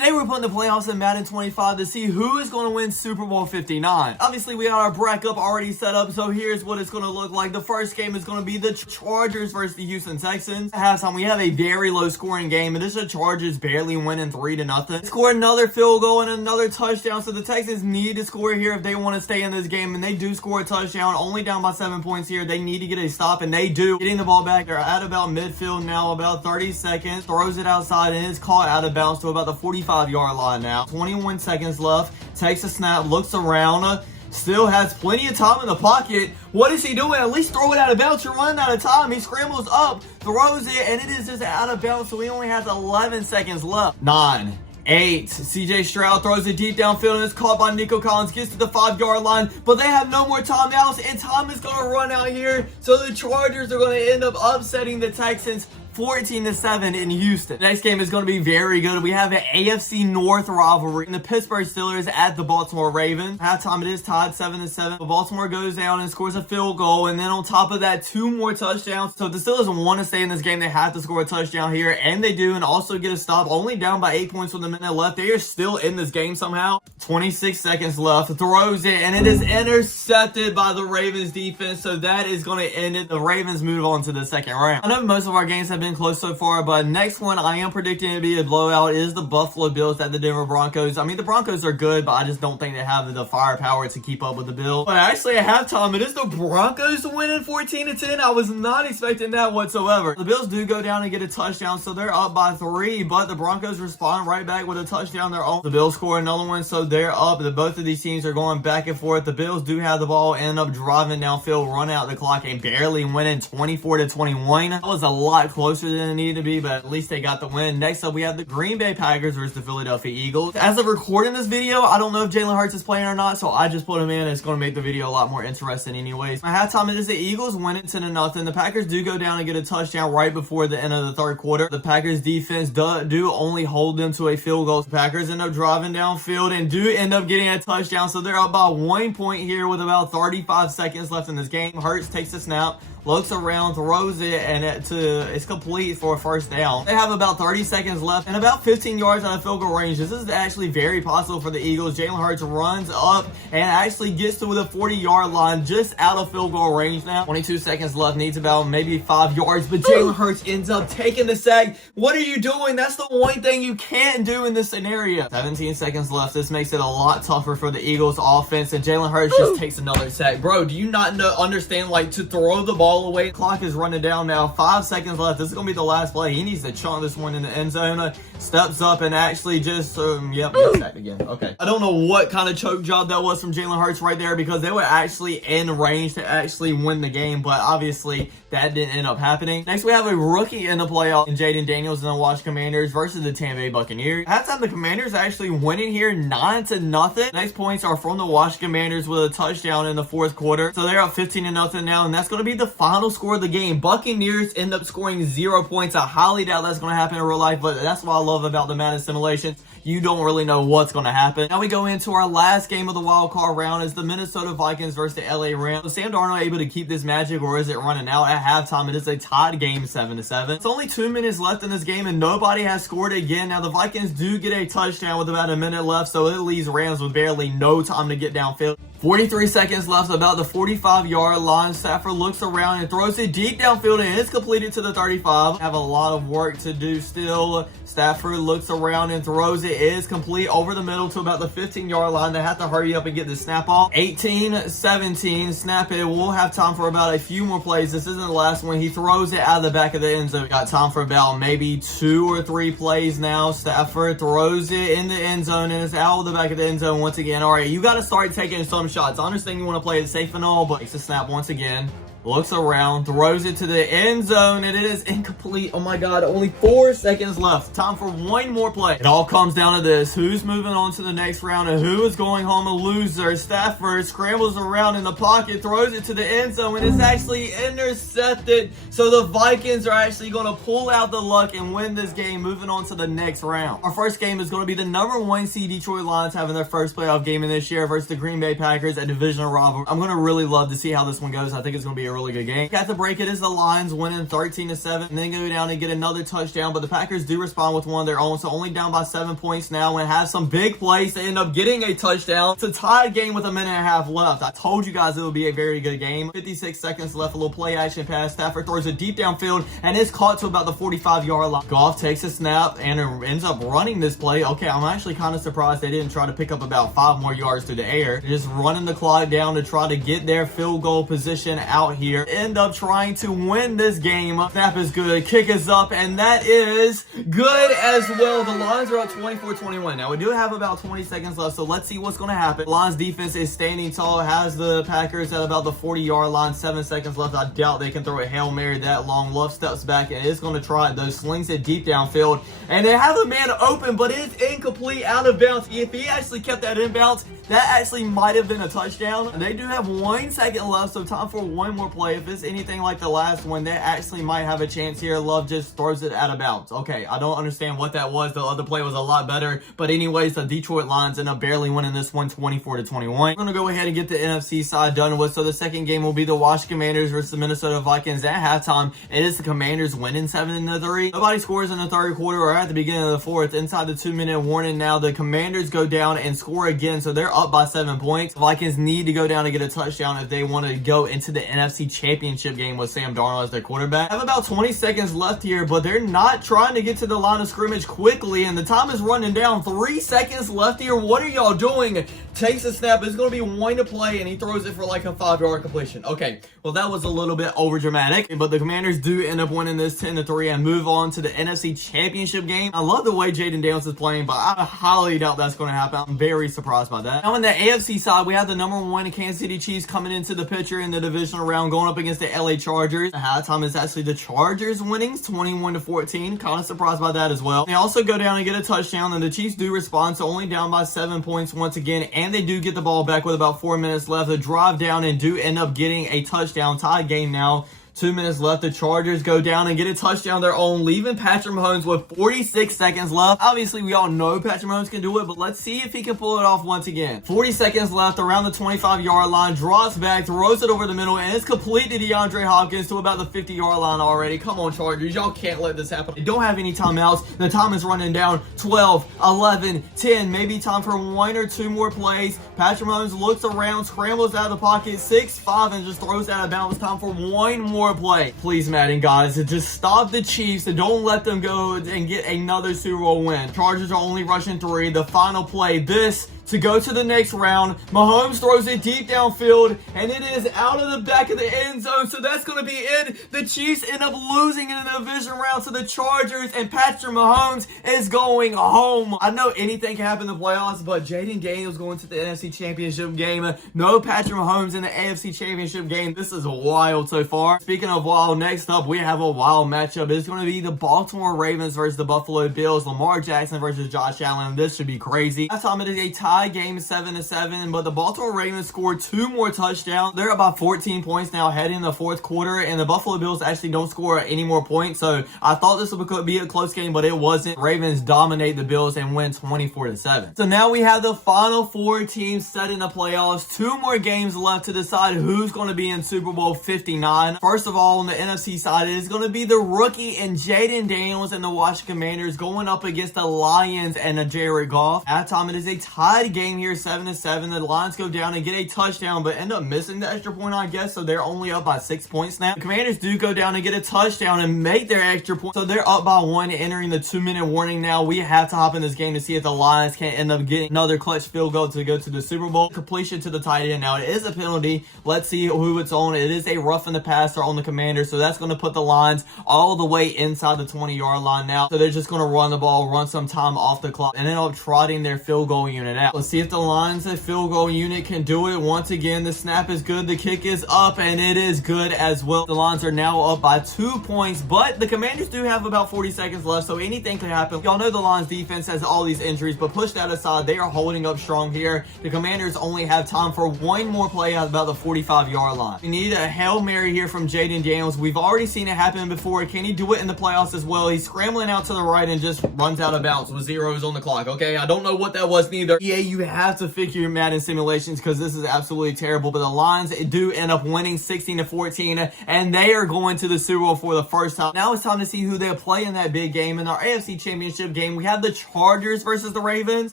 Today we're putting the playoffs in Madden 25 to see who is going to win Super Bowl 59. Obviously, we got our bracket already set up, so here's what it's going to look like. The first game is going to be the Chargers versus the Houston Texans. At halftime, we have a very low-scoring game, and this is the Chargers barely winning 3-0. Score another field goal and another touchdown, so the Texans need to score here if they want to stay in this game, and they do score a touchdown, only down by 7 points here. They need to get a stop, and they do. Getting the ball back, they're at about midfield now, about 30 seconds. Throws it outside, and it's caught out of bounds to about the 45-yard line now. 21 seconds left. Takes a snap, looks around. Still has plenty of time in the pocket. What is he doing? At least throw it out of bounds. You're running out of time. He scrambles up, throws it, and it is just out of bounds, so he only has 11 seconds left. 9, 8. CJ Stroud throws it deep downfield, and it's caught by Nico Collins. Gets to the 5-yard line, but they have no more timeouts, and time is going to run out here. So the Chargers are going to end up upsetting the Texans 14-7 in Houston. The next game is going to be very good. We have an AFC North rivalry in the Pittsburgh Steelers at the Baltimore Ravens. Halftime, it is tied 7-7. Baltimore goes down and scores a field goal, and then on top of that, 2 more touchdowns. So if the Steelers want to stay in this game, they have to score a touchdown here, and they do, and also get a stop. Only down by 8 points with a minute left. They are still in this game somehow. 26 seconds left. Throws it, and it is intercepted by the Ravens defense. So that is going to end it. The Ravens move on to the second round. I know most of our games have been close so far, but next one I am predicting to be a blowout is the Buffalo Bills at the Denver Broncos. I mean, the Broncos are good, but I just don't think they have the firepower to keep up with the Bills. But actually at halftime, it is the Broncos winning 14-10. I was not expecting that whatsoever. The Bills do go down and get a touchdown, so they're up by 3, but the Broncos respond right back with a touchdown their own. The Bills score another one, so they're up. Both of these teams are going back and forth. The Bills do have the ball, end up driving downfield, run out the clock, and barely winning 24-21. That was a lot closer than it needed to be, but at least they got the win. Next up, we have the Green Bay Packers versus the Philadelphia Eagles. As of recording this video, I don't know if Jalen Hurts is playing or not, so I just put him in. It's going to make the video a lot more interesting anyways. At halftime, it is the Eagles winning 10-0. The Packers do go down and get a touchdown right before the end of the third quarter. The Packers defense do only hold them to a field goal. The Packers end up driving downfield and do end up getting a touchdown, so they're up by 1 point here with about 35 seconds left in this game. Hurts takes a snap, looks around, throws it, and it's complete for a first down. They have about 30 seconds left and about 15 yards out of field goal range. This is actually very possible for the Eagles. Jalen Hurts runs up and actually gets to the 40-yard line, just out of field goal range now. 22 seconds left, needs about maybe 5 yards, but Jalen Hurts ends up taking the sack. What are you doing? That's the one thing you can't do in this scenario. 17 seconds left. This makes it a lot tougher for the Eagles offense, and Jalen Hurts just takes another sack. Bro, do you not understand, like, to throw the ball away? Clock is running down now. 5 seconds left. This is going to be the last play. He needs to chunk this one in the end zone. Steps up and actually just, sacked again. Okay. I don't know what kind of choke job that was from Jalen Hurts right there, because they were actually in range to actually win the game, but obviously that didn't end up happening. Next, we have a rookie in the playoff, and Jaden Daniels and the Washington Commanders versus the Tampa Bay Buccaneers. At halftime, the Commanders actually winning here 9-0. Next points are from the Washington Commanders with a touchdown in the fourth quarter. So they're up 15-0 now, and that's going to be the final score of the game. Buccaneers end up scoring 0 points. I highly doubt that's going to happen in real life, but that's what I love about the Madden simulations. You don't really know what's going to happen. Now we go into our last game of the wild card round is the Minnesota Vikings versus the LA Rams. Is Sam Darnold able to keep this magic, or is it running out? At halftime, it is a tied game 7-7. It's only 2 minutes left in this game, and nobody has scored again. Now the Vikings do get a touchdown with about a minute left, so it leaves Rams with barely no time to get downfield. 43 seconds left, about the 45-yard line. Stafford looks around and throws it deep downfield, and it's completed to the 35. Have a lot of work to do still. Stafford looks around and throws it. It is complete over the middle to about the 15-yard line. They have to hurry up and get the snap off. 18-17. Snap it. We'll have time for about a few more plays. This isn't the last one. He throws it out of the back of the end zone. Got time for about maybe 2 or 3 plays now. Stafford throws it in the end zone, and it's out of the back of the end zone once again. All right, you got to start taking some shots. I understand you want to play it safe and all, but takes the snap once again. Looks around, throws it to the end zone, and it is incomplete. Oh my God, only 4 seconds left. Time for one more play. It all comes down to this. Who's moving on to the next round, and who is going home a loser? Stafford scrambles around in the pocket, throws it to the end zone, and it's actually intercepted. So the Vikings are actually going to pull out the luck and win this game, moving on to the next round. Our first game is going to be the #1 seed Detroit Lions having their first playoff game in this year versus the Green Bay Packers, a divisional rival. I'm going to really love to see how this one goes. I think it's going to be a a really good game. At the break, it is the Lions winning 13-7, and then go down and get another touchdown, but the Packers do respond with one of their own, so only down by 7 points now and have some big plays to end up getting a touchdown. It's a tied game with a minute and a half left. I told you guys it would be a very good game. 56 seconds left, a little play action pass. Stafford throws it deep downfield and is caught to about the 45-yard line. Goff takes a snap and ends up running this play. Okay, I'm actually kind of surprised they didn't try to pick up about 5 more yards through the air. Just running the clock down to try to get their field goal position out here. End up trying to win this game. Snap is good, kick is up, and that is good as well. The Lions are up 24-21. Now we do have about 20 seconds left, so let's see what's going to happen. Lions defense is standing tall, has the Packers at about the 40-yard line. 7 seconds left. I doubt they can throw a Hail Mary that long. Love steps back and is going to try it though. Slings it deep downfield, and they have a man open, but it's incomplete, out of bounds. If he actually kept that inbounds, that actually might have been a touchdown. They do have 1 second left, so time for one more play. If it's anything like the last one, they actually might have a chance here. Love just throws it out of bounds. Okay, I don't understand what that was. The other play was a lot better, but anyways, the Detroit Lions end up barely winning this one 24-21. We're going to go ahead and get the NFC side done with. So the second game will be the Washington Commanders versus the Minnesota Vikings. At halftime, it is the Commanders winning 7-3. Nobody scores in the third quarter or at the beginning of the fourth. Inside the 2-minute warning now, the Commanders go down and score again, so they're up by 7 points. The Vikings need to go down and get a touchdown if they want to go into the NFC Championship game with Sam Darnold as their quarterback. Have about 20 seconds left here, but they're not trying to get to the line of scrimmage quickly, and the time is running down. 3 seconds left here. What are y'all doing? Takes a snap. It's going to be 1 to play, and he throws it for like a 5-yard completion. Okay, well, that was a little bit over dramatic, but the Commanders do end up winning this 10-3 and move on to the NFC Championship game. I love the way Jaden Daniels is playing, but I highly doubt that's going to happen. I'm very surprised by that. Now, on the AFC side, we have the number 1 Kansas City Chiefs coming into the picture in the divisional round, going up against the LA Chargers. At halftime, it's actually the Chargers winning 21-14. Kind of surprised by that as well. They also go down and get a touchdown, and the Chiefs do respond, so only down by 7 points once again, and they do get the ball back with about 4 minutes left. They drive down and do end up getting a touchdown. Tied game now. 2 minutes left. The Chargers go down and get a touchdown of their own, leaving Patrick Mahomes with 46 seconds left. Obviously, we all know Patrick Mahomes can do it, but let's see if he can pull it off once again. 40 seconds left around the 25-yard line. Drops back, throws it over the middle, and it's complete to DeAndre Hopkins to about the 50-yard line already. Come on, Chargers. Y'all can't let this happen. They don't have any timeouts. The time is running down. 12, 11, 10. Maybe time for 1 or 2 more plays. Patrick Mahomes looks around, scrambles out of the pocket, 6'5", and just throws out of bounds. Time for 1 more play. Please, Madden, guys, just stop the Chiefs and don't let them go and get another Super Bowl win. Chargers are only rushing 3. The final play, this to go to the next round. Mahomes throws it deep downfield, and it is out of the back of the end zone, so that's going to be it. The Chiefs end up losing in the division round to the Chargers, and Patrick Mahomes is going home. I know anything can happen in the playoffs, but Jaden Daniels going to the NFC Championship game. No Patrick Mahomes in the AFC Championship game. This is wild so far. Speaking of wild, next up, we have a wild matchup. It's going to be the Baltimore Ravens versus the Buffalo Bills. Lamar Jackson versus Josh Allen. This should be crazy. Last time it is a tie game, 7-7, but the Baltimore Ravens scored 2 more touchdowns. They're about 14 points now heading in the fourth quarter, and the Buffalo Bills actually don't score any more points, so I thought this would be a close game, but it wasn't. Ravens dominate the Bills and win 24-7. So now we have the final 4 teams set in the playoffs. 2 more games left to decide who's going to be in Super Bowl 59. First of all, on the NFC side, it is going to be the rookie and Jaden Daniels and the Washington Commanders going up against the Lions and Jared Goff. At time, it is a tied game here, 7-7. The Lions go down and get a touchdown, but end up missing the extra point, I guess, so they're only up by 6 points now. The Commanders do go down and get a touchdown and make their extra point, so they're up by 1 entering the 2-minute warning now. We have to hop in this game to see if the Lions can end up getting another clutch field goal to go to the Super Bowl. Completion to the tight end. Now, it is a penalty. Let's see who it's on. It is a roughing the passer on the Commanders, so that's going to put the Lions all the way inside the 20-yard line now. So they're just going to run the ball, run some time off the clock, and end up trotting their field goal unit out. Let's see if the Lions field goal unit can do it. Once again, the snap is good, the kick is up, and it is good as well. The Lions are now up by 2 points, but the Commanders do have about 40 seconds left, so anything could happen. Y'all know the Lions defense has all these injuries, but push that aside, they are holding up strong here. The Commanders only have time for 1 more play at about the 45-yard line. We need a Hail Mary here from Jaden Daniels. We've already seen it happen before. Can he do it in the playoffs as well? He's scrambling out to the right and just runs out of bounds with zeros on the clock. Okay, I don't know what that was neither. Yeah, you have to fix your Madden simulations because this is absolutely terrible. But the Lions do end up winning 16-14, and they are going to the Super Bowl for the first time. Now it's time to see who they play in that big game. In our AFC Championship game, we have the Chargers versus the Ravens.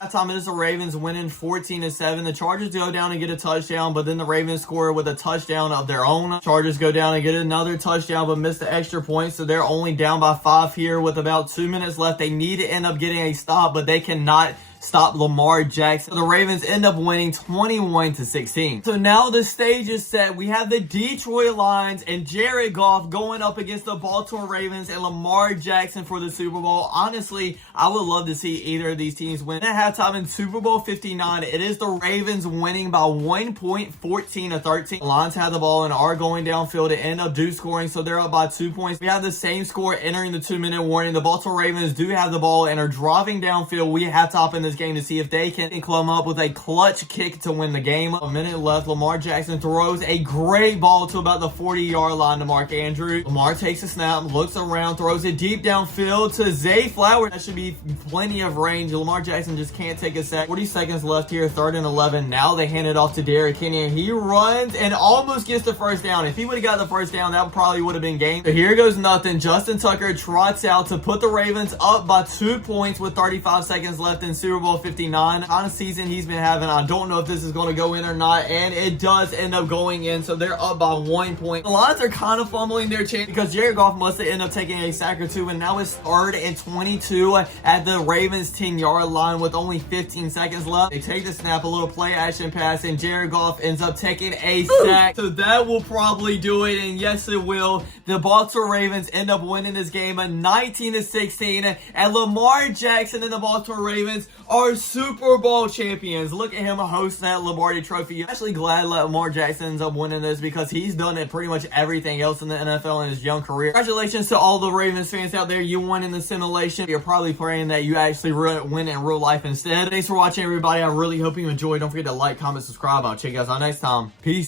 That time it is the Ravens winning 14-7. The Chargers go down and get a touchdown, but then the Ravens score with a touchdown of their own. Chargers go down and get another touchdown, but miss the extra point, so they're only down by 5 here with about 2 minutes left. They need to end up getting a stop, but they cannot stop Lamar Jackson. The Ravens end up winning 21-16. So now the stage is set. We have the Detroit Lions and Jared Goff going up against the Baltimore Ravens and Lamar Jackson for the Super Bowl. Honestly, I would love to see either of these teams win. At halftime in Super Bowl 59, it is the Ravens winning by 1 point, 14-13. The Lions have the ball and are going downfield to end up scoring, so they're up by 2 points. We have the same score entering the 2-minute warning. The Baltimore Ravens do have the ball and are driving downfield. We have top in this game to see if they can come up with a clutch kick to win the game. A minute left. Lamar Jackson throws a great ball to about the 40-yard line to Mark Andrews. Lamar takes a snap, looks around, throws it deep downfield to Zay Flowers. That should be plenty of range. Lamar Jackson just can't take a sack. 40 seconds left here, 3rd and 11. Now they hand it off to Derrick Henry, and he runs and almost gets the first down. If he would have got the first down, that probably would have been game. But here goes nothing. Justin Tucker trots out to put the Ravens up by 2 points with 35 seconds left in Super Bowl 59. On a season he's been having, I don't know if this is going to go in or not, and it does end up going in, so they're up by 1 point. The Lions are kind of fumbling their chance because Jared Goff must have ended up taking a sack or two, and now it's 3rd and 22 at the Ravens 10-yard line with only 15 seconds left. They take the snap, a little play action pass, and Jared Goff ends up taking a sack. So that will probably do it, and yes it will. The Baltimore Ravens end up winning this game 19-16, and Lamar Jackson and the Baltimore Ravens are Super Bowl champions. Look at him hosting that Lombardi Trophy. I'm actually glad Lamar Jackson ends up winning this because he's done it pretty much everything else in the NFL in his young career. Congratulations to all the Ravens fans out there. You won in the simulation. You're probably praying that you actually win in real life instead. Thanks for watching, everybody. I really hope you enjoyed. Don't forget to like, comment, subscribe. I'll check you guys out next time. Peace.